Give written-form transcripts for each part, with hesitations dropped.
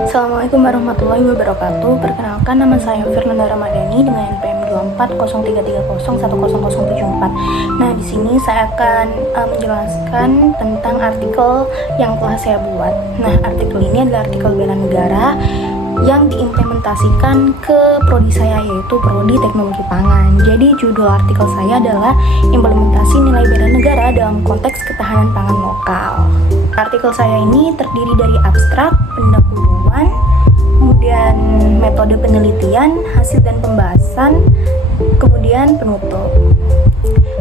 Assalamualaikum warahmatullahi wabarakatuh. Perkenalkan, nama saya Firnanda Ramadhani dengan NPM 2403301004. Nah, di sini saya akan menjelaskan tentang artikel yang telah saya buat. Nah, artikel ini adalah artikel bela negara yang diimplementasikan ke prodi saya, yaitu prodi teknologi pangan. Jadi judul artikel saya adalah implementasi nilai bela negara dalam konteks ketahanan pangan lokal. Artikel saya ini terdiri dari abstrak, pendahuluan, kemudian metode penelitian, hasil dan pembahasan, kemudian penutup.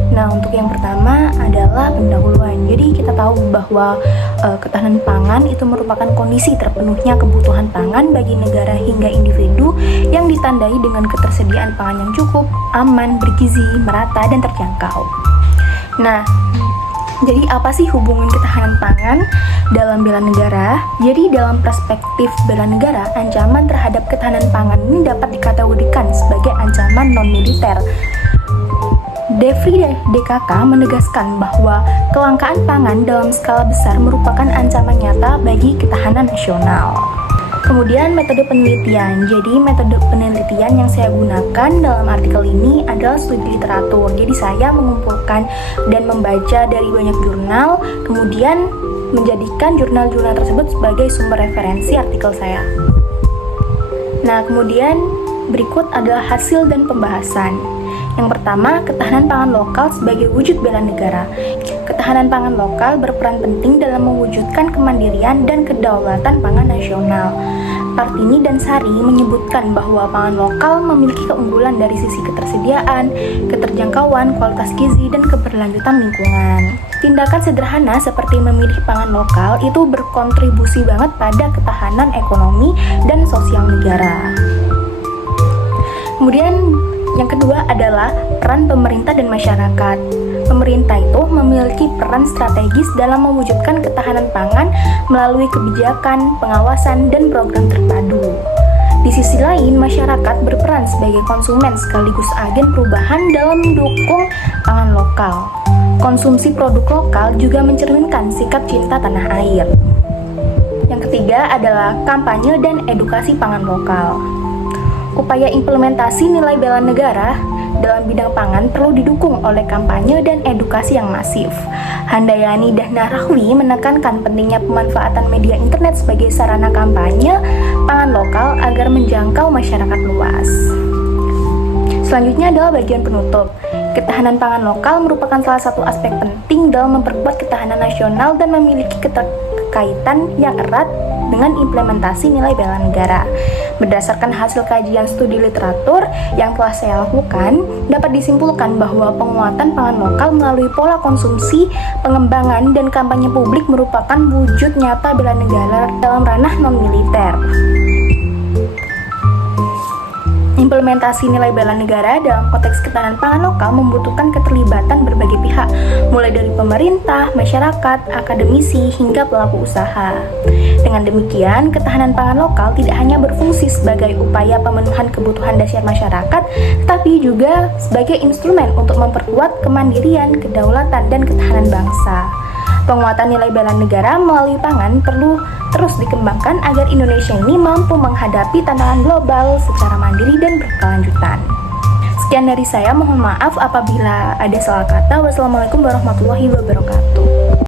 Nah, untuk yang pertama adalah pendahuluan. Jadi kita tahu bahwa ketahanan pangan itu merupakan kondisi terpenuhnya kebutuhan pangan bagi negara hingga individu yang ditandai dengan ketersediaan pangan yang cukup, aman, bergizi, merata, dan terjangkau. Nah, jadi apa sih hubungan ketahanan pangan dalam bela negara? Jadi dalam perspektif bela negara, ancaman terhadap ketahanan pangan ini dapat dikategorikan sebagai ancaman non-militer. Defri DKK menegaskan bahwa kelangkaan pangan dalam skala besar merupakan ancaman nyata bagi ketahanan nasional. Kemudian metode penelitian. Jadi metode penelitian yang saya gunakan dalam artikel ini adalah studi literatur. Jadi saya mengumpulkan dan membaca dari banyak jurnal, kemudian menjadikan jurnal-jurnal tersebut sebagai sumber referensi artikel saya. Nah, kemudian berikut adalah hasil dan pembahasan. Yang pertama, ketahanan pangan lokal sebagai wujud bela negara. Ketahanan pangan lokal berperan penting dalam mewujudkan kemandirian dan kedaulatan pangan nasional. Partini dan Sari menyebutkan bahwa pangan lokal memiliki keunggulan dari sisi ketersediaan, keterjangkauan, kualitas gizi, dan keberlanjutan lingkungan. Tindakan sederhana seperti memilih pangan lokal itu berkontribusi banget pada ketahanan ekonomi dan sosial negara. Kemudian yang kedua adalah peran pemerintah dan masyarakat. Pemerintah itu memiliki peran strategis dalam mewujudkan ketahanan pangan melalui kebijakan, pengawasan, dan program terpadu. Di sisi lain, masyarakat berperan sebagai konsumen sekaligus agen perubahan dalam mendukung pangan lokal. Konsumsi produk lokal juga mencerminkan sikap cinta tanah air. Yang ketiga adalah kampanye dan edukasi pangan lokal. Upaya implementasi nilai bela negara dalam bidang pangan perlu didukung oleh kampanye dan edukasi yang masif. Handayani Dahnarahwi menekankan pentingnya pemanfaatan media internet sebagai sarana kampanye pangan lokal agar menjangkau masyarakat luas. Selanjutnya adalah bagian penutup. Ketahanan pangan lokal merupakan salah satu aspek penting dalam memperkuat ketahanan nasional dan memiliki keterkaitan yang erat dengan implementasi nilai bela negara. Berdasarkan hasil kajian studi literatur yang telah saya lakukan, dapat disimpulkan bahwa penguatan pangan lokal melalui pola konsumsi, pengembangan, dan kampanye publik merupakan wujud nyata bela negara dalam ranah non-militer. Implementasi nilai bela negara dalam konteks ketahanan pangan lokal membutuhkan keterlibatan berbagai pihak, mulai dari pemerintah, masyarakat, akademisi, hingga pelaku usaha. Dengan demikian, ketahanan pangan lokal tidak hanya berfungsi sebagai upaya pemenuhan kebutuhan dasar masyarakat, tetapi juga sebagai instrumen untuk memperkuat kemandirian, kedaulatan, dan ketahanan bangsa. Penguatan nilai bela negara melalui pangan perlu terus dikembangkan agar Indonesia ini mampu menghadapi tantangan global secara mandiri dan berkelanjutan. Sekian dari saya, mohon maaf apabila ada salah kata. Wassalamualaikum warahmatullahi wabarakatuh.